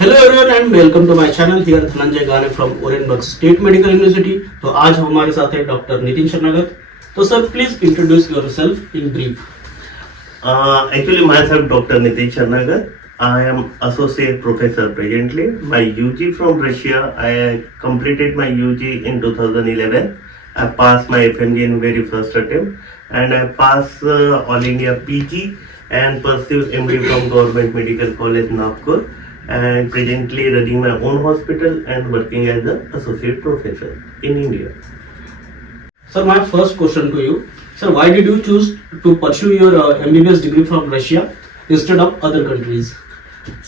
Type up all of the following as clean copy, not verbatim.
Hello everyone and welcome to my channel here Dhananjay Gane from Orenburg state medical university. तो आज हमारे साथ है डॉक्टर नितिन शरणागत। तो sir please introduce yourself in brief. Actually, myself, Dr. Nitin Sharnagar. I am associate professor presently. My UG from Russia. I completed my UG in 2011. I passed my FMG in very first attempt, and I passed All India PG and pursued MD from Government Medical College Nagpur. And presently running my own hospital and working as an associate professor in India. Sir, my first question to you. Sir, why did you choose to pursue your MBBS degree from Russia instead of other countries?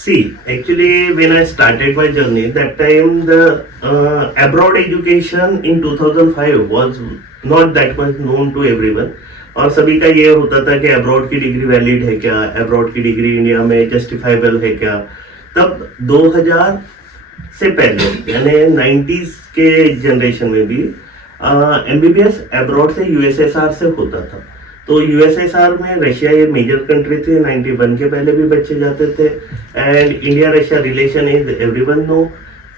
See, actually, when I started my journey, that time the abroad education in 2005 was not that much known to everyone. और सभी का ये होता था कि abroad की degree valid है क्या, अब्रॉड की डिग्री इंडिया में जस्टिफाइबल है क्या। तब 2000 से पहले यानी 90s के जनरेशन में भी एमबीबीएस अब्रॉड से यूएसएसआर से होता था। तो यूएसएसआर में रशिया ये मेजर कंट्री थी, 91 के पहले भी बच्चे जाते थे। And India Russia relation is everyone know.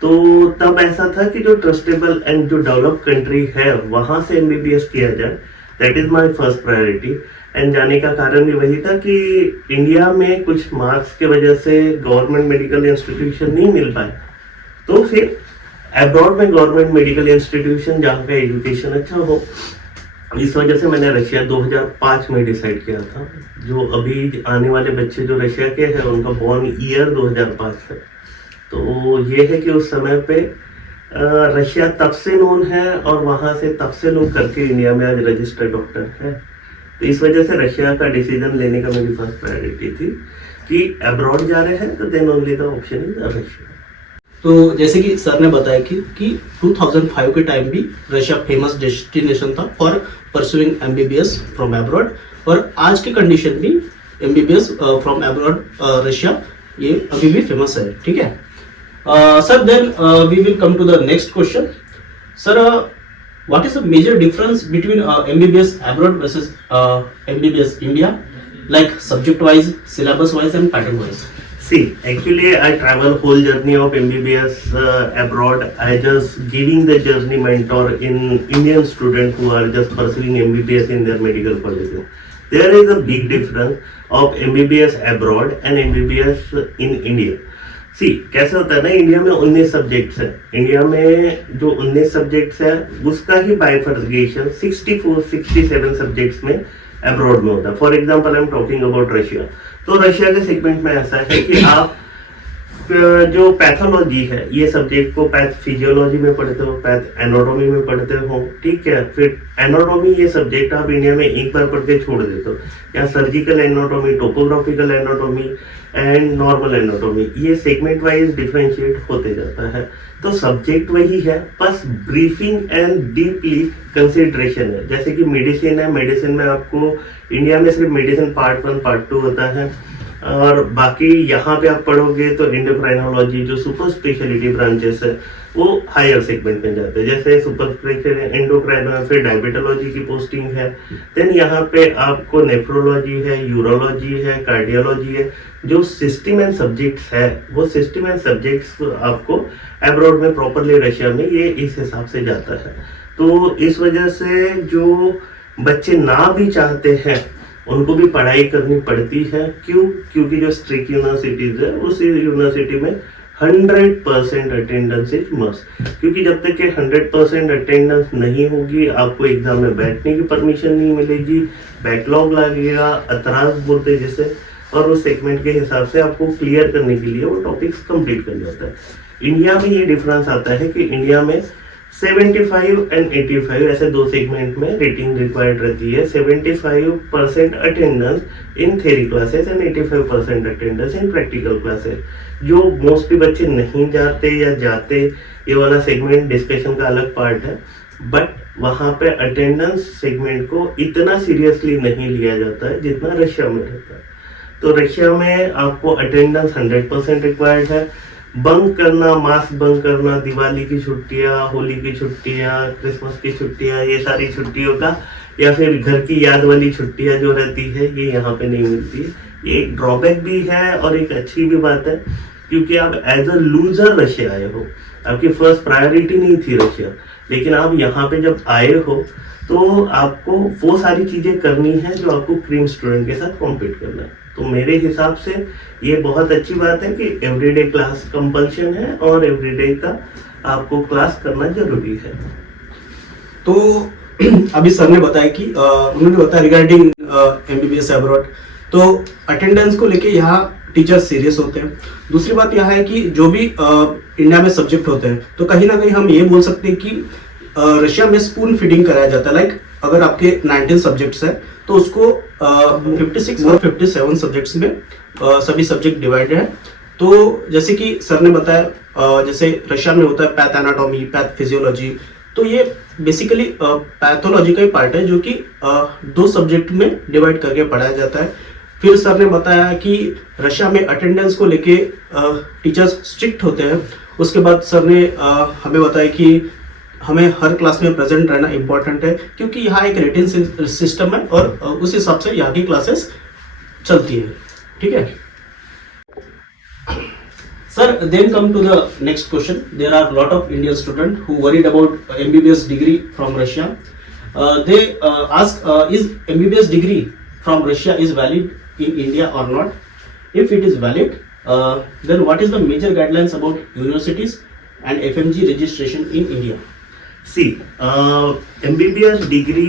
तो तब ऐसा था कि जो ट्रस्टेबल एंड जो डेवलप कंट्री है वहां से एमबीबीएस किया जाए, that is my first priority. And जाने का कारण भी वही था कि इंडिया में कुछ मार्क्स के वजह से गवर्नमेंट मेडिकल इंस्टीट्यूशन नहीं मिल पाए, तो फिर अब्रॉड में गवर्नमेंट मेडिकल इंस्टीट्यूशन जहाँ पे एजुकेशन अच्छा हो, इस वजह से मैंने रशिया 2005 में डिसाइड किया था। जो अभी आने वाले बच्चे जो रशिया के हैं उनका बॉर्न ईयर 2005 है। तो ये है कि उस समय पे रशिया तब से नोन है और वहाँ से तब से लोग करके इंडिया में आज रजिस्टर्ड डॉक्टर है। तो इस वजह से रशिया का डिसीजन लेने का मेरी फर्स्ट प्रायोरिटी थी कि अब्रॉड जा रहे हैं तो then only the option is Russia. तो जैसे कि सर ने बताया कि 2005 के टाइम भी रशिया फेमस डेस्टिनेशन था for pursuing MBBS from abroad, और आज की कंडीशन भी एमबीबीएस फ्रॉम अब्रॉड रशिया ये अभी भी फेमस है। ठीक है sir, then we will come to the next question. Sir, what is the major difference between MBBS abroad versus MBBS India, like subject wise, syllabus wise and pattern wise? See, actually I travel whole journey of MBBS abroad. I just giving the journey mentor in Indian student who are just pursuing MBBS in their medical colleges. There is a big difference of MBBS abroad and MBBS in India. सी कैसे होता है ना, India में 19 subjects है। India में जो 19 subjects है उसका ही बाइफर्गेशन 64-67 सब्जेक्ट्स में अब्रॉड में होता है। For example I am talking about Russia. तो रशिया के सेगमेंट में ऐसा है कि आप जो पैथोलॉजी है ये सब्जेक्ट को पैथ फिजियोलॉजी में पढ़ते हो, पैथ एनाटॉमी में पढ़ते हो, ठीक है। फिर एनाटॉमी ये सब्जेक्ट आप इंडिया में एक बार पढ़ के छोड़ देते हो। या surgical anatomy, topographical anatomy and normal anatomy, ये सेगमेंट वाइज डिफरेंशिएट होते जाता है। तो सब्जेक्ट वही है, बस ब्रीफिंग एंड डीपली कंसिडरेशन है। जैसे कि मेडिसिन है, मेडिसिन में आपको इंडिया में सिर्फ मेडिसिन पार्ट 1 पार्ट 2 होता है, और बाकी यहाँ पे आप पढ़ोगे तो एंडोक्राइनोलॉजी जो सुपर स्पेशलिटी ब्रांचेस है वो हायर सेगमेंट में जाते हैं। जैसे सुपर स्पेशलिटी एंडोक्राइनो, फिर डायबिटोलॉजी की पोस्टिंग है। देन यहाँ पे आपको नेफ्रोलॉजी है, यूरोलॉजी है, कार्डियोलॉजी है। जो सिस्टम एंड सब्जेक्ट्स है वो सिस्टम एंड सब्जेक्ट्स आपको अब्रॉड में प्रॉपरली रशिया में ये इस हिसाब से जाता है। तो इस वजह से जो बच्चे ना भी चाहते हैं उनको भी पढ़ाई करनी पड़ती है। क्यों? क्योंकि जो स्ट्रिक्ट यूनिवर्सिटीज है उस यूनिवर्सिटी में 100% अटेंडेंस इज मस्ट। क्योंकि जब तक कि 100% अटेंडेंस नहीं होगी आपको एग्जाम में बैठने की परमिशन नहीं मिलेगी, बैकलॉग लगेगा, अतराज बोलते जैसे, और उस सेगमेंट के हिसाब से आपको क्लियर करने के लिए वो टॉपिक्स कंप्लीट करना होता है। इंडिया में ये डिफरेंस आता है कि इंडिया में 75 एंड 85 ऐसे दो सेगमेंट में रेटिंग रिक्वायर्ड रहती है। 75% attendance in theory classes and 85% attendance in practical classes. जो मोस्टली बच्चे नहीं जाते या जाते, ये वाला सेगमेंट डिस्कशन का अलग पार्ट है, बट वहाँ पे अटेंडेंस सेगमेंट को इतना सीरियसली नहीं लिया जाता है जितना रशिया में रहता है। तो रशिया में आपको अटेंडेंस 100% रिक्वायर्ड है। बंक करना, मास्क बंक करना, दिवाली की छुट्टियां, होली की छुट्टियां, क्रिसमस की छुट्टियां, ये सारी छुट्टियों का, या फिर घर की याद वाली छुट्टियां जो रहती है ये यहाँ पे नहीं मिलती। ये एक ड्रॉबैक भी है और एक अच्छी भी बात है क्योंकि आप एज अ लूजर रशिया आए हो, आपकी फर्स्ट प्रायोरिटी नहीं थी रशिया, लेकिन आप यहाँ पे जब आए हो तो आपको वो सारी चीजें करनी है जो आपको क्रीम स्टूडेंट के साथ कॉम्पीट करना है। तो मेरे हिसाब से ये बहुत अच्छी बात है कि एवरीडे क्लास कंपल्शन है और एवरीडे का आपको क्लास करना जरूरी है। तो अभी सर ने बताया कि उन्होंने बताया रिगार्डिंग एमबीबीएस अब्रॉड, तो अटेंडेंस को लेके यहाँ टीचर्स सीरियस होते हैं। दूसरी बात यह है कि जो भी इंडिया में सब्जेक्ट होते हैं तो कहीं ना कहीं हम ये बोल सकते हैं कि रशिया में स्पून फीडिंग कराया जाता है। लाइक अगर आपके 19 सब्जेक्ट्स है तो उसको 56 और 57 सब्जेक्ट्स में सभी सब्जेक्ट डिवाइडेड है। तो जैसे कि सर ने बताया जैसे रशिया में होता है पैथ एनाटॉमी, पैथ फिजियोलॉजी, तो ये बेसिकली पैथोलॉजी का ही पार्ट है जो कि 2 सब्जेक्ट में डिवाइड करके पढ़ाया जाता है। फिर सर ने बताया कि रशिया में अटेंडेंस को लेके टीचर्स स्ट्रिक्ट होते हैं। उसके बाद सर ने हमें बताया कि हमें हर क्लास में प्रेजेंट रहना इम्पोर्टेंट है, क्योंकि यहाँ एक रेटिंग सिस्टम है और उस हिसाब से यहाँ की क्लासेस चलती है। ठीक है sir, then come to the next question. There are lot of Indian student who worried about MBBS degree from Russia. They ask is MBBS degree from Russia is valid in India or not? If it is valid, then what is the major guidelines about universities and FMG registration in India? See, MBBS degree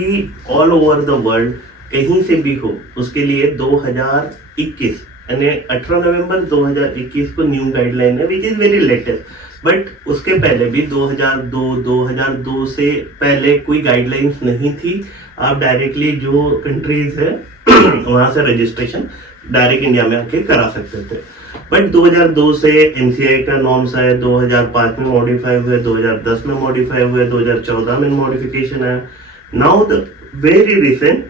all over the world कहीं से भी हो, उसके लिए 2021 यानी 18 नवंबर 2021 को new guideline है, विच is very latest. But उसके पहले भी 2002 से पहले कोई गाइडलाइंस नहीं थी। आप डायरेक्टली जो कंट्रीज है वहां से रजिस्ट्रेशन डायरेक्ट इंडिया में आके करा सकते थे। बट 2002 से एनसीआई का नॉर्म्स आया, 2005 में मॉडिफाई हुए, 2010 में मॉडिफाई हुए, 2014 में मॉडिफिकेशन आया। नाउ द वेरी रिसेंट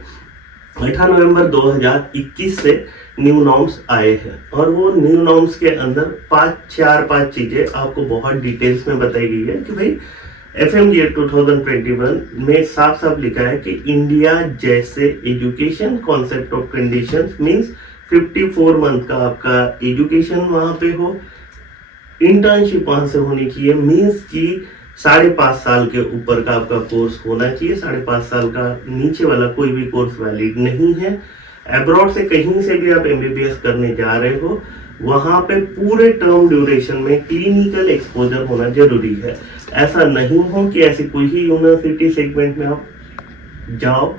18 नवंबर 2021 से न्यू नॉर्म्स आए हैं और वो न्यू नॉर्म्स के अंदर 5 चीजें आपको बहुत डिटेल्स में बताई गई है कि भाई FMG 2021 में साफ साफ लिखा है कि इंडिया जैसे education concept of conditions means 54 month का आपका एजुकेशन वहां पे हो, इंटर्नशिप वहां से होनी चाहिए, मींस कि 5.5 साल के ऊपर का आपका कोर्स होना चाहिए। 5.5 साल का नीचे वाला कोई भी कोर्स वैलिड नहीं है। अब्रॉड से कहीं से भी आप एमबीबीएस करने जा रहे हो, वहां पे पूरे टर्म ड्यूरेशन में क्लिनिकल एक्सपोजर होना जरूरी है। ऐसा नहीं हो कि ऐसी कोई ही यूनिवर्सिटी सेगमेंट में आप जाओ।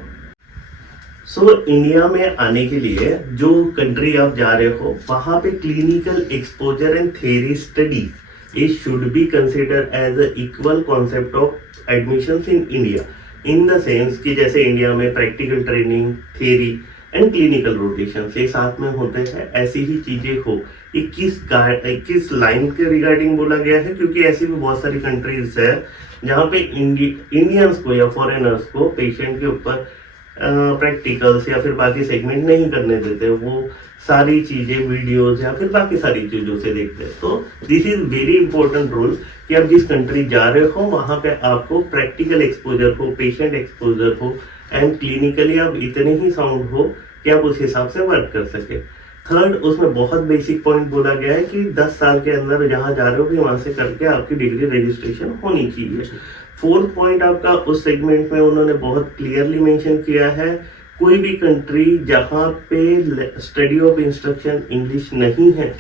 इंडिया में आने के लिए जो कंट्री आप जा रहे हो वहां पे clinical exposure and theory study it should be considered as a equal concept of admissions in India, in the sense कि जैसे इंडिया में practical training, theory and clinical rotation से साथ में होते हैं, ऐसी ही चीजें हो। 21 लाइन के रिगार्डिंग बोला गया है, क्योंकि ऐसी भी बहुत सारी कंट्रीज है जहाँ पे इंडियंस को या फॉरेनर्स को पेशेंट के ऊपर प्रैक्टिकल्स या फिर बाकी सेगमेंट नहीं करने देते, वो सारी चीजें वीडियोस या फिर बाकी सारी चीजों से देखते हैं। तो this is very important rule कि आप जिस कंट्री जा रहे हो वहां पे आपको प्रैक्टिकल एक्सपोजर हो, पेशेंट एक्सपोजर हो एंड क्लिनिकली आप इतने ही साउंड हो कि आप उस हिसाब से वर्क कर सके। थर्ड, उसमें बहुत बेसिक पॉइंट बोला गया है कि 10 साल के अंदर जहां जा रहे हो भी वहां से करके आपकी डिग्री रजिस्ट्रेशन होनी चाहिए। फोर्थ पॉइंट आपका उस सेगमेंट में उन्होंने बहुत क्लियरली मेंशन किया है, कोई भी कंट्री जहां पे स्टडी ऑफ इंस्ट्रक्शन इंग्लिश नहीं है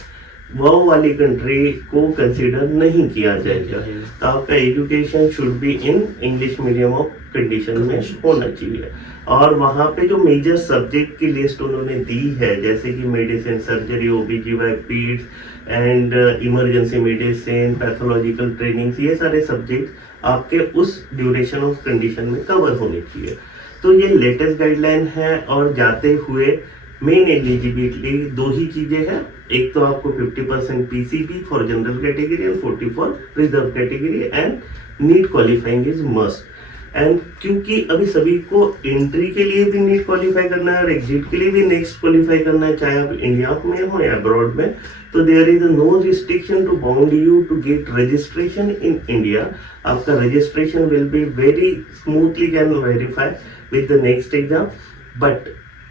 वो वाली कंट्री को कंसीडर नहीं किया जाएगा। तो आपका education should be in English medium of condition में होना चाहिए। और वहाँ पे जो मेजर सब्जेक्ट की लिस्ट उन्होंने दी है, जैसे कि medicine, surgery, OBGY, पीड्स and emergency medicine, pathological training, ये सारे सब्जेक्ट आपके उस ड्यूरेशन ऑफ कंडीशन में कवर होने चाहिए। तो ये लेटेस्ट गाइडलाइन है और जाते हुए मेन एलिजिबिलिटी 2 ही चीजें हैं, एक तो आपको 50% PCB for general category and 40 for reserve category and NEET qualifying is must. And क्योंकि अभी सभी को एंट्री के लिए भी नीट क्वालिफाई करना है और एग्जिट के लिए भी नेक्स्ट क्वालिफाई करना है, चाहे आप इंडिया में हो या अब्रॉड में, तो there is no restriction to bound you to get registration in India. आपका registration will be very smoothly can verify with the next exam, but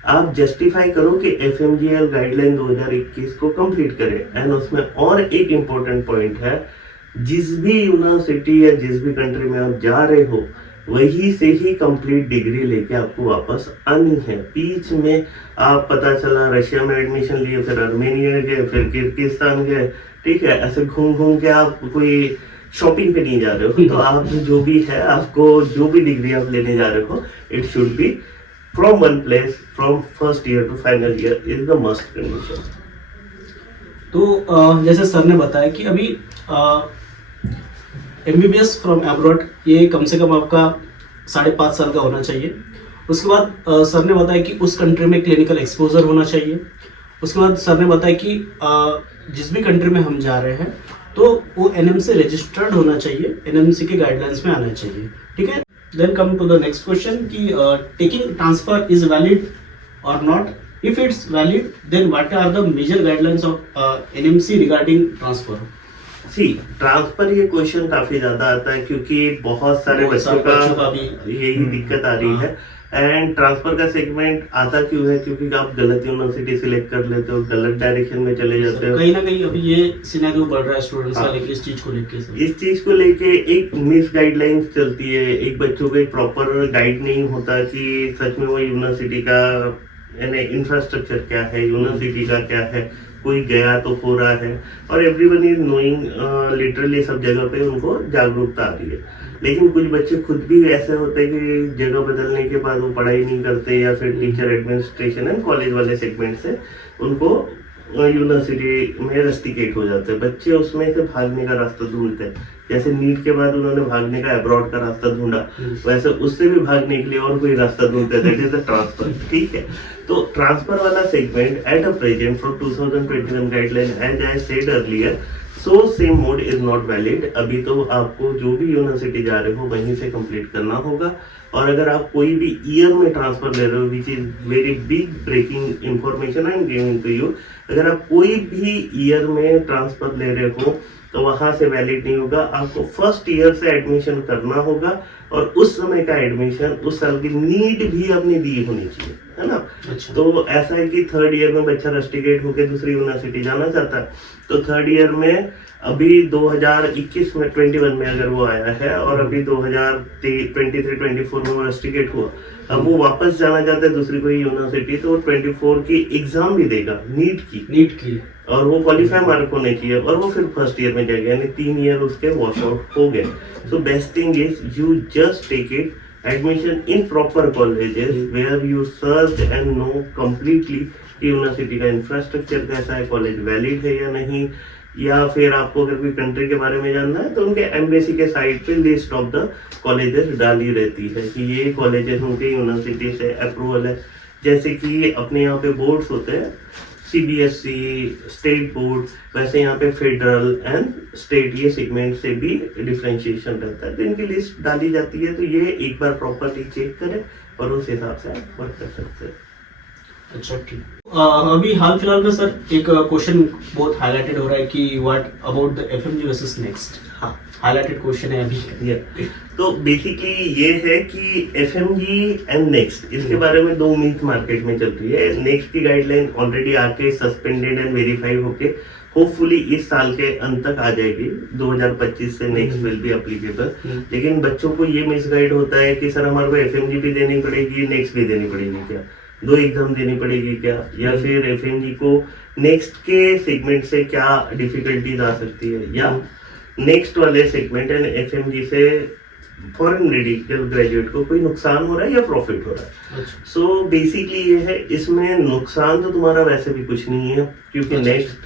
आप जस्टिफाई करो कि FMGL गाइडलाइन 2021 को कंप्लीट करें। एंड उसमें और एक इम्पोर्टेंट पॉइंट है, जिस भी यूनिवर्सिटी या जिस भी कंट्री में आप जा रहे हो वही से ही कंप्लीट डिग्री लेके आपको वापस आनी है। बीच में आप पता चला रशिया में एडमिशन लिए, फिर आर्मेनिया गए, फिर किर्गिस्तान गए, ठीक है, ऐसे घूम घूम के आप कोई शॉपिंग पे नहीं जा रहे हो। तो आप जो भी है, आपको जो भी डिग्री आप लेने जा रहे हो, it should be from one place, from first year to final year is the must condition. तो जैसे सर ने बताया कि अभी MBBS फ्रॉम एब्रॉड ये कम से कम आपका 5.5 साल का होना चाहिए। उसके बाद सर ने बताया कि उस कंट्री में क्लिनिकल एक्सपोजर होना चाहिए। उसके बाद सर ने बताया कि जिस भी कंट्री में हम जा रहे हैं तो वो NMC रजिस्टर्ड होना चाहिए, NMC के गाइडलाइंस में आना चाहिए, ठीक है। Then come to the next question कि टेकिंग ट्रांसफर इज वैलिड और not. If it's valid then what are the major guidelines of NMC regarding transfer. See transfer ये क्वेश्चन काफी ज्यादा आता है क्योंकि बहुत सारे बच्चों का यही दिक्कत आ रही है। एंड ट्रांसफर का सेगमेंट आता क्यों है, क्योंकि आप गलत यूनिवर्सिटी सिलेक्ट कर लेते हो, गलत डायरेक्शन में चले जाते हो। कहीं ना कहीं अभी ये सिनेरियो बढ़ रहा है स्टूडेंट्स का लेके, इस चीज को लेके इस चीज को लेके एक मिस गाइडलाइंस चलती है। एक बच्चों को एक प्रॉपर गाइड नहीं होता कि सच में वो यूनिवर्सिटी का इंफ्रास्ट्रक्चर क्या है, यूनिवर्सिटी का क्या है, कोई गया तो हो रहा है। और एवरीवन इज नोइंग, लिटरली सब जगह पे उनको जागरूकता आ रही है। लेकिन कुछ बच्चे खुद भी ऐसे होते हैं कि जगह बदलने के बाद वो पढ़ाई नहीं करते, या फिर टीचर एडमिनिस्ट्रेशन एंड कॉलेज वाले सेगमेंट से उनको यूनिवर्सिटी में रस्टिकेट हो जाते हैं। बच्चे उसमें से भागने का रास्ता ढूंढते हैं। जैसे नीट के बाद उन्होंने भागने का अब्रॉड का रास्ता ढूंढा, वैसे उससे भी भागने के लिए और कोई रास्ता ढूंढते हैं, दैट इज द ट्रांसफर, ठीक है। तो ट्रांसफर वाला segment at a present from 2021 guideline as I said earlier, so same mode is not valid. अभी तो आपको जो भी यूनिवर्सिटी जा रहे हो वहीं से कंप्लीट करना होगा। और अगर आप कोई भी ईयर में ट्रांसफर ले रहे हो, which is very big breaking information I am giving to you, अगर आप कोई भी ईयर में ट्रांसफर ले रहे हो तो वहां से वैलिड नहीं होगा। आपको फर्स्ट ईयर से एडमिशन करना होगा और उस समय का एडमिशन उस साल की नीड भी अपनी दी होनी चाहिए, है ना। अच्छा। तो ऐसा है कि थर्ड ईयर में बच्चा रस्टिकेट होकर दूसरी यूनिवर्सिटी जाना चाहता है, तो थर्ड ईयर में अभी 2021 में 21 में अगर वो आया है और अभी 2023-24 में वो रस्टिकेट हुआ, अब वो वापस जाना चाहता है दूसरी कोई यूनिवर्सिटी, तो 24 की एग्जाम भी देगा, नीट की, और वो क्वालिफाई मार्क होने चाहिए, और वो फिर फर्स्ट ईयर में जाएगा, यानी 3 ईयर उसके वॉश आउट हो गए। So best thing is you just take it admission in proper colleges where you search and know completely कि यूनिवर्सिटी का इंफ्रास्ट्रक्चर कैसा है, कॉलेज वैलिड है या नहीं। या फिर आपको अगर कोई कंट्री के बारे में जानना है तो उनके एम्बेसी के साइट पे लिस्ट ऑफ द कॉलेजेस डाली रहती है कि ये कॉलेजेस उनके यूनिवर्सिटी से अप्रूवल है। जैसे कि अपने यहाँ पे बोर्ड्स होते हैं, CBSE, स्टेट बोर्ड, वैसे यहाँ पे फेडरल एंड स्टेट, ये सेगमेंट से भी डिफरेंशिएशन रहता है, तो इनकी लिस्ट डाली जाती है। तो ये एक बार प्रॉपरली चेक करें और उस हिसाब से आप वर्क कर सकते हैं। अच्छा, ठीक। अभी हाल फिलहाल में सर एक क्वेश्चन बहुत हाईलाइटेड हो रहा है कि what about the FMG versus next. हाँ, हाईलाइटेड क्वेश्चन है अभी। तो बेसिकली ये है कि FMG एंड नेक्स्ट, इसके बारे में 2 मीथ मार्केट में चल रही है। नेक्स्ट की गाइडलाइन ऑलरेडी आके सस्पेंडेड एंड वेरीफाई होके होपफुली इस साल के अंत तक आ जाएगी। 2025 से नेक्स्ट विल बी एप्लीकेबल। लेकिन बच्चों को ये मिसगाइड होता है कि सर हमारे को FMG भी देनी पड़ेगी, नेक्स्ट भी देनी पड़ेगी क्या, 2 एग्जाम देनी पड़ेगी क्या, या फिर FMG को नेक्स्ट के सेगमेंट से क्या डिफिकल्टीज आ सकती है, या नेक्स्ट वाले सेगमेंट एंड FMG से फॉरेन मेडिकल ग्रेजुएट को कोई नुकसान हो रहा है या प्रॉफिट हो रहा है। सो बेसिकली ये है, इसमें नुकसान तो तुम्हारा वैसे भी कुछ नहीं है, क्योंकि नेक्स्ट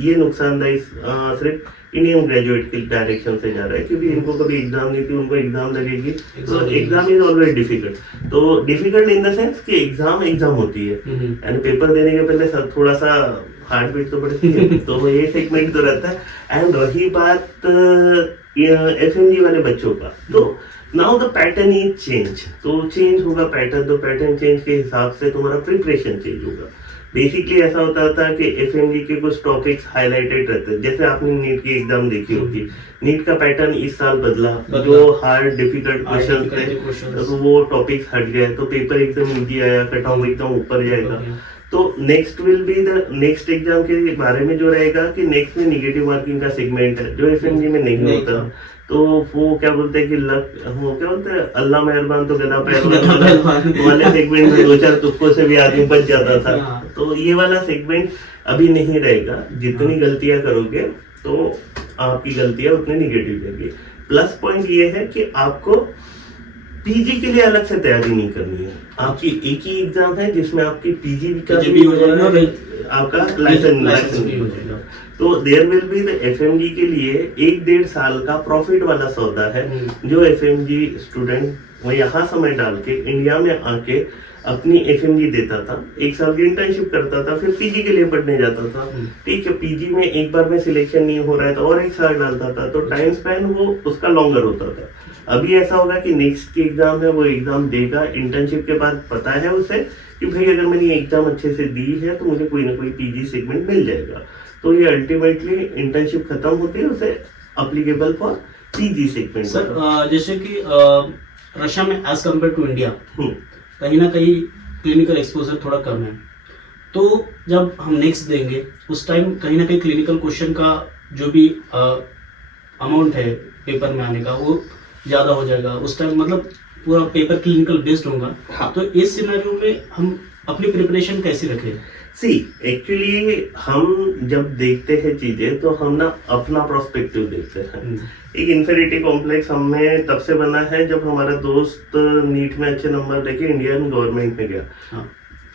ये नुकसानदायक सिर्फ इंडियन ग्रेजुएट के डायरेक्शन से जा रहा है, क्योंकि इनको कभी एग्जाम नहीं थी, उनको एग्जाम लगेगी। तो एग्जाम इज ऑलवेज डिफिकल्ट। तो डिफिकल्ट इन द सेंस कि एग्जाम होती है, यानी पेपर देने के पहले थोड़ा सा हार्ट बीट तो बढ़ती है, तो ये सेगमेंट तो रहता है। एंड रही बात FMG वाले बच्चों का, तो now the pattern is change, तो चेंज होगा पैटर्न, तो पैटर्न चेंज के हिसाब से तुम्हारा प्रिपरेशन चेंज होगा। बेसिकली ऐसा होता था कि एफएमजी के कुछ टॉपिक्स हाईलाइटेड रहते हैं, जैसे आपने नीट की एग्जाम देखी होगी, नीट का पैटर्न इस साल बदला, जो हार्ड डिफिकल्ट क्वेश्चन थे तो वो टॉपिक्स हट गए, तो पेपर एकदम इजी आया, कट ऑफ एकदम ऊपर जाएगा। तो next will be the next exam के बारे में जो रहेगा कि नेक्स्ट में निगेटिव मार्किंग का सेगमेंट है जो एफएमजी में नहीं होता। तो वो क्या बोलते हैं कि लक, वो क्या बोलते हैं, अल्लाह मेहरबान तो गदा पहलवान वाले सेगमेंट में 2-4 तुक्कों से भी आदमी बच जाता था। तो ये वाला सेगमेंट अभी नहीं रहेगा। जितनी गलतियां करोगे तो आपकी गलतियां उतनी निगेटिव रहेगी। प्लस पॉइंट ये है कि आपको पीजी के लिए अलग से तैयारी नहीं करनी है। आपकी एक ही एग्जाम है जिसमें आपकी पीजी का भी हो जाएगा, आपका लाइसेंस भी हो जाएगा। तो there will be the FMG के लिए 1-1.5 साल का प्रॉफिट वाला सौदा है जो एफएमजी स्टूडेंट वो यहाँ समय डाल के इंडिया में आके अपनी एफएमजी देता था, 1 साल की इंटर्नशिप करता था, फिर पीजी के लिए पढ़ने जाता था। ठीक है, पीजी में एक बार में सिलेक्शन नहीं हो रहा है तो और 1 साल डालता था, तो टाइम स्पैन वो उसका लॉन्गर होता था। अभी ऐसा होगा कि नेक्स्ट की एग्जाम है वो एग्जाम देगा, इंटर्नशिप के बाद पता है उसे कि भाई अगर मैंने एग्जाम अच्छे से दी है तो मुझे कोई ना कोई पीजी सेगमेंट मिल जाएगा। तो ये अल्टीमेटली इंटर्नशिप खत्म होती है उसे applicable for PG segment. Sir जैसे कि रशिया में एज कम्पेयर टू इंडिया कहीं ना कहीं क्लिनिकल एक्सपोजर थोड़ा कम है, तो जब हम नेक्स्ट देंगे उस टाइम कहीं ना कहीं क्लिनिकल क्वेश्चन का जो भी अमाउंट है पेपर में आने का वो ज़्यादा हो जाएगा। उस टाइम मतलब पूरा पेपर क्लिनिकल बेस्ड होगा। हाँ। तो इस सिनेरियो में हम अपनी प्रिपरेशन कैसे रखें? सी एक्चुअली हम जब देखते हैं चीजें तो हम ना अपना प्रोस्पेक्टिव देखते हैं। एक इंफेरिटी कॉम्प्लेक्स हमें तब से बना है जब हमारा दोस्त नीट में अच्छे नंबर लेके इंडियन गवर्नमेंट में गया। हाँ।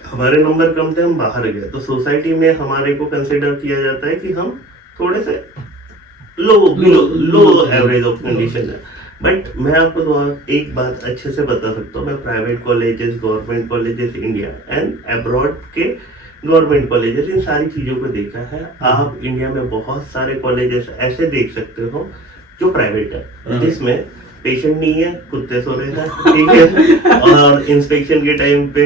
हमारे नंबर कम थे, हम बाहर गए, तो सोसाइटी में हमारे को कंसिडर किया जाता है कि हम थोड़े से लो एवरेज ऑफ कंडीशन है। बट मैं आपको तो एक बात अच्छे से बता सकता हूँ, मैं private colleges, government colleges India and abroad के गवर्नमेंट कॉलेजेस, इन सारी चीजों को देखा है। आप इंडिया में बहुत सारे कॉलेजेस ऐसे देख सकते हो जो प्राइवेट है, जिसमें पेशेंट नहीं है, कुत्ते सो रहे हैं, ठीक है, और इंस्पेक्शन के टाइम पे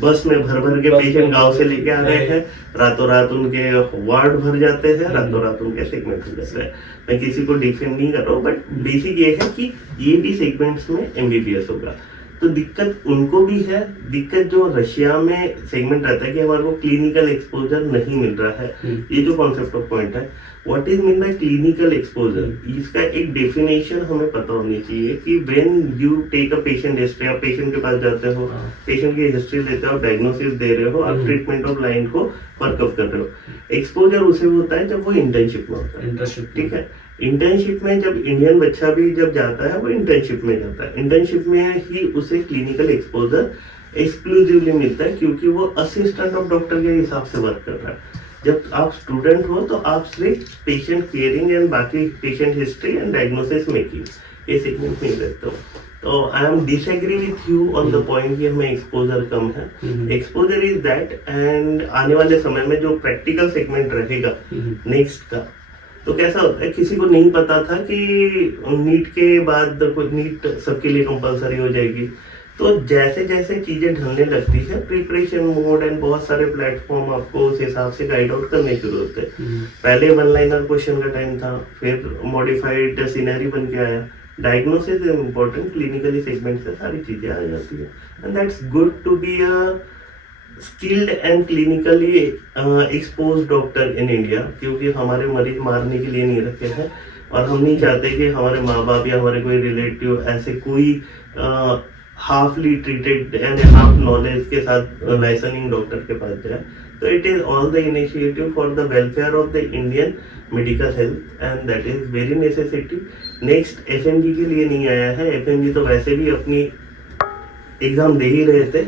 बस में भर भर के पेशेंट गांव से लेके आ रहे हैं, रातों रात उनके वार्ड भर जाते हैं, रातों रात उनके सेगमेंट हो जाते हैं। मैं किसी को डिफेम नहीं कर रहा हूँ, बट बेसिक ये है कि ये भी सेगमेंट्स में एमबीबीएस होगा। तो दिक्कत उनको भी है, दिक्कत जो रशिया में सेगमेंट रहता है कि हमारे को क्लिनिकल एक्सपोजर नहीं मिल रहा है। ये जो कॉन्सेप्ट ऑफ पॉइंट है, what is mean by clinical exposure, इसका एक डेफिनेशन हमें पता होनी चाहिए कि when you take a patient history, आप पेशेंट के पास जाते हो, पेशेंट की हिस्ट्री लेते हो, डायग्नोसिस दे रहे हो, आप ट्रीटमेंट ऑफ लाइन को वर्कअप कर रहे हो। एक्सपोजर उसे होता है जब वो इंटर्नशिप में होता है, ठीक है। इंटर्नशिप में जब इंडियन बच्चा भी जब जाता है वो इंटर्नशिप में जाता है, इंटर्नशिप में ही उसे क्लिनिकल एक्सपोजर एक्सक्लूसिवली मिलता है क्योंकि वो असिस्टेंट ऑफ डॉक्टर के हिसाब से वर्क कर रहा है। जब आप स्टूडेंट हो तो आप सिर्फ पेशेंट केयरिंग एंड बाकी patient history and diagnosis making ये सेगमेंट में रहते हो। तो I am disagree with you on the point कि हमें एक्सपोजर कम है। एक्सपोजर इज दैट, एंड आने वाले समय में जो प्रैक्टिकल सेगमेंट रहेगा नेक्स्ट का, तो कैसा होता है, किसी को नहीं पता था कि नीट के बाद नीट सबके लिए कंपलसरी हो जाएगी। तो जैसे जैसे चीजें ढलने लगती है, प्रिपरेशन मोड एंड बहुत सारे प्लेटफॉर्म आपको उस हिसाब से गाइड आउट करने शुरू होते हैं। पहले 1 लाइनर क्वेश्चन का टाइम था, फिर मॉडिफाइड सिनेरी बन के आया, diagnosis is important, clinically segment से सारी चीजें आ जाती है। And that's good to be a skilled and clinically expose doctor in India, क्योंकि हमारे मरीज मारने के लिए नहीं रखे हैं और हम नहीं चाहते कि हमारे माँ बाप या हमारे कोई रिलेटिव ऐसे कोई हाफली ट्रीटेड एंड हाफ नॉलेज के साथ लाइसेंसिंग डॉक्टर के पास जाए। तो it is all the initiative for the welfare of the Indian medical health and that is very necessity. Next FMG के लिए नहीं आया है, एफएमजी तो वैसे भी अपनी एग्जाम दे ही रहे थे।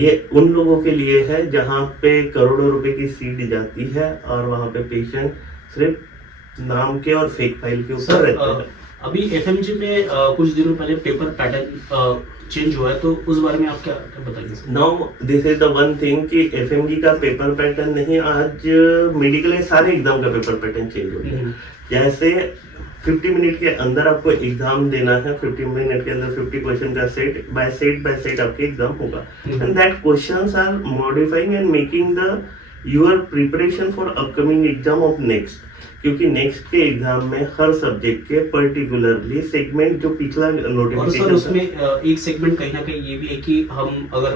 ये उन लोगों के लिए है जहाँ पे करोड़ों रुपए की सीट जाती है और वहाँ पे पेशेंट सिर्फ नाम के और फेक फाइल के ऊपर रहते हैं। अभी एफएमजी में कुछ दिनों पहले पेपर पैटर्न चेंज हुआ है, तो उस बारे में आप क्या बताएंगे? Now this is the one thing कि एफएमजी का पेपर पैटर्न नहीं, आज मेडिकल सारे एग्जाम का पेपर पैटर्न चेंज हो गया। जैसे 50 मिनट के अंदर आपको एग्जाम देना है, 50 मिनट के अंदर 50 क्वेश्चन का सेट बाय सेट आपके एग्जाम होगा, and that questions are modifying and making the your preparation for upcoming exam of NEXT, क्योंकि नेक्स्ट के एग्जाम में हर सब्जेक्ट के पर्टिकुलरली सेगमेंट जो पिछला और सर नोटिफिकेशन उसमें एक सेगमेंट कहीं ना कहीं ये भी है कि हम अगर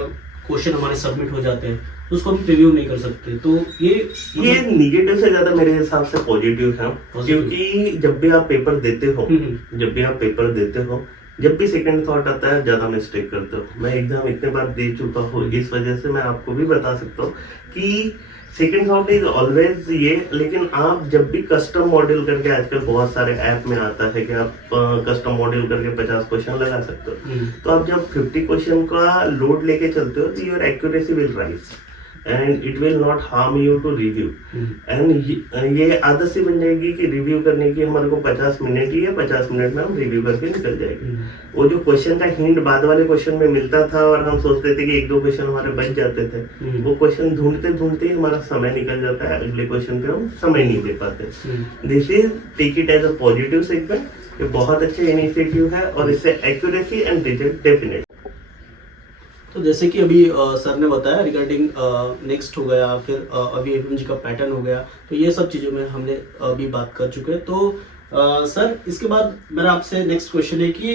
क्वेश्चन हमारे सबमिट हो जाते हैं तो उसको हम रिव्यू नहीं कर सकते, तो ये निगेटिव से ज्यादा मेरे हिसाब से पॉजिटिव है, क्योंकि जब भी आप पेपर देते हो, जब भी सेकंड थॉट आता है ज्यादा मिस्टेक करते हो। मैं एग्जाम इतने बार दे चुका हूँ, इस वजह से मैं आपको भी बता सकता हूँ कि सेकंड थॉट इज ऑलवेज ये। लेकिन आप जब भी कस्टम मॉडल करके, आजकल बहुत सारे ऐप में आता है कि आप कस्टम मॉडल करके 50 क्वेश्चन लगा सकते हो, तो आप जब 50 क्वेश्चन का लोड लेके चलते हो तो your accuracy will rise and it will not harm you to review. And ये आदत सी बन जाएगी कि रिव्यू करने की हमारे को 50 मिनट ही है, 50 मिनट में हम रिव्यू करके निकल जाएंगे। वो जो क्वेश्चन का हिंट बाद वाले क्वेश्चन में मिलता था और हम सोचते थे कि एक दो क्वेश्चन हमारे बच जाते थे, वो क्वेश्चन ढूंढते ढूंढते ही हमारा समय निकल जाता है, अगले क्वेश्चन पे हम समय नहीं दे पाते। This is take it as a positive segment, ये बहुत अच्छा इनिशिएटिव है और इससे एक्यूरेसी एंड रिजल्ट डेफिनेट। तो जैसे कि अभी सर ने बताया रिगार्डिंग नेक्स्ट हो गया, फिर अभी एफएमजी का पैटर्न हो गया, तो ये सब चीज़ों में हमने अभी बात कर चुके हैं। तो सर इसके बाद मेरा आपसे नेक्स्ट क्वेश्चन है कि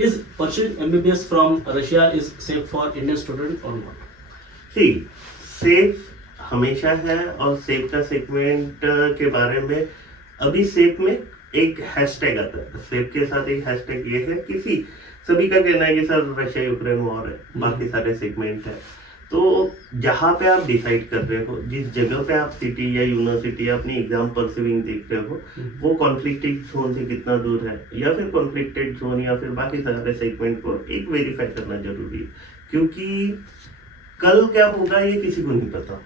is pursuing MBBS from Russia is safe for Indian student और नॉट? सी सेफ हमेशा है, और सेफ का सेगमेंट के बारे में अभी सेफ में एक हैशटैग आता है, सेफ के साथ एक हैशटैग ये है कि सभी का कहना है कि सर रशिया यूक्रेन वॉर है, बाकी सारे सेगमेंट है। तो जहाँ पे आप डिसाइड कर रहे हो, जिस जगह पे आप सिटी या यूनिवर्सिटी या अपनी एग्जाम परसिविंग देख रहे हो, वो कॉन्फ्लिक्टेड जोन से कितना दूर है, या फिर कॉन्फ्लिक्टेड जोन या फिर बाकी सारे सेगमेंट को एक वेरीफाई करना जरूरी है, क्योंकि कल क्या होगा ये किसी को नहीं पता।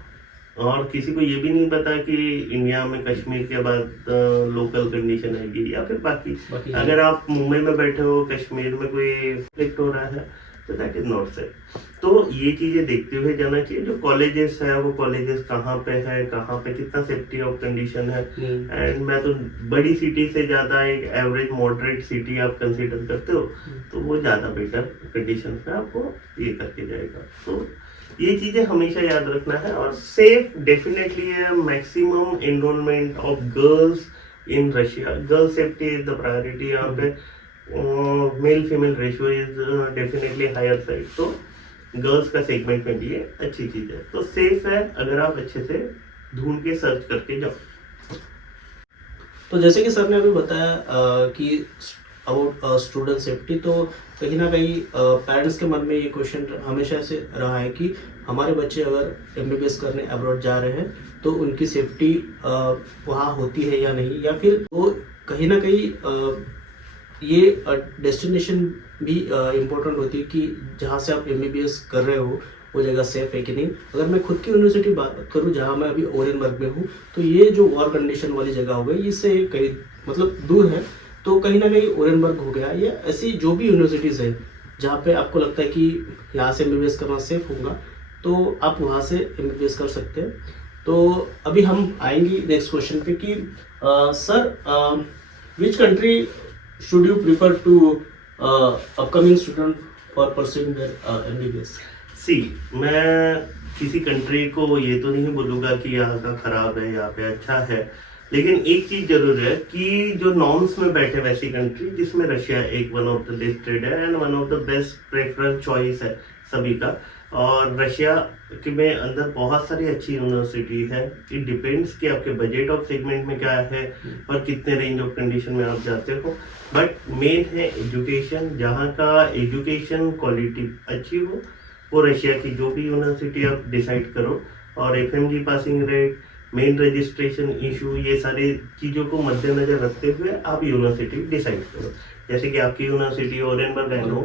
और किसी को ये भी नहीं पता कि इंडिया में कश्मीर के बाद लोकल कंडीशन आएगी या फिर बाकी अगर आप मुंबई में बैठे हो, कश्मीर में कोई कॉन्फ्लिक्ट हो रहा है, तो दैट इज नॉट सेफ। तो ये चीजें देखते हुए जाना चाहिए। जो कॉलेजेस है वो कॉलेजेस कहाँ पे है, कहाँ पे कितना सेफ्टी ऑफ कंडीशन है, एंड मैं तो बड़ी सिटी से ज्यादा एक एवरेज मॉडरेट सिटी आप कंसीडर करते हो तो वो ज्यादा बेटर कंडीशन में आपको ये करके जाएगा। तो ये चीजें हमेशा याद रखना है। और सेफ डेफिनेटली है, maximum enrolment of girls in Russia, girl safety is the priority. यहाँ पे male female ratio is definitely higher side, तो गर्ल्स का सेगमेंट में भी ये अच्छी चीज है। तो सेफ है अगर आप अच्छे से ढूंढ के सर्च करके जाओ। तो जैसे कि सर ने अभी बताया कि अबाउट स्टूडेंट सेफ्टी, तो कहीं ना कहीं पेरेंट्स के मन में ये क्वेश्चन हमेशा से रहा है कि हमारे बच्चे अगर एमबीबीएस करने अब्रॉड जा रहे हैं तो उनकी सेफ्टी वहाँ होती है या नहीं, या फिर वो कहीं ना कहीं ये डेस्टिनेशन भी इम्पोर्टेंट होती है कि जहाँ से आप एमबीबीएस कर रहे हो वो जगह सेफ है कि नहीं। अगर मैं खुद की यूनिवर्सिटी बात करूँ जहाँ मैं अभी ओरेनबर्ग में हूँ, तो ये जो वॉर कंडीशन वाली जगह हो गई, इससे कहीं मतलब दूर है, तो कहीं ना कहीं ओरेनबर्ग हो गया, या ऐसी जो भी यूनिवर्सिटीज़ है जहाँ पे आपको लगता है कि यहाँ से एमबीबीएस करना सेफ होगा, तो आप वहाँ से एमबीबीएस कर सकते हैं। तो अभी हम आएंगे नेक्स्ट क्वेश्चन पे कि sir which country should you prefer to upcoming student for pursuing their MBBS? मैं किसी कंट्री को ये तो नहीं बोलूँगा कि यहाँ का खराब है, यहाँ पे अच्छा है, लेकिन एक चीज जरूर है कि जो नॉर्म्स में बैठे वैसी कंट्री जिसमें रशिया एक वन ऑफ द लिस्टेड है and one of the best preference choice है सभी का। और रशिया के में अंदर बहुत सारी अच्छी यूनिवर्सिटी है। इट डिपेंड्स कि आपके बजट ऑफ सेगमेंट में क्या है और कितने रेंज ऑफ कंडीशन में आप जाते हो, बट मेन है एजुकेशन। जहाँ का एजुकेशन क्वालिटी अच्छी हो वो रशिया की जो भी यूनिवर्सिटी आप डिसाइड करो। और FMG passing rate, main registration issue, ये सारी चीज़ों को मद्देनजर रखते हुए आप यूनिवर्सिटी डिसाइड करो। जैसे कि आपकी यूनिवर्सिटी ओरेनबर्ग है नो,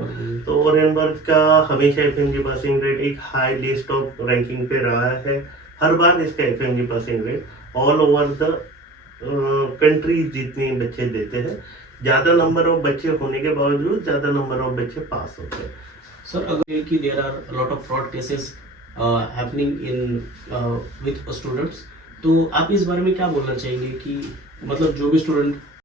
तो ओरेनबर्ग का हमेशा एफएमजी पासिंग रेट एक हाई लिस्ट ऑफ रैंकिंग पे रहा है। हर बार इसका FMG passing rate all over the country जितने बच्चे देते हैं, ज़्यादा नंबर ऑफ बच्चे होने के बावजूद ज़्यादा नंबर ऑफ बच्चे पास होते हैं। सर अगर कि there are lot of fraud cases happening in with students, तो आप इस बारे में क्या बोलना चाहेंगे कि मतलब जो भी स्टूडेंट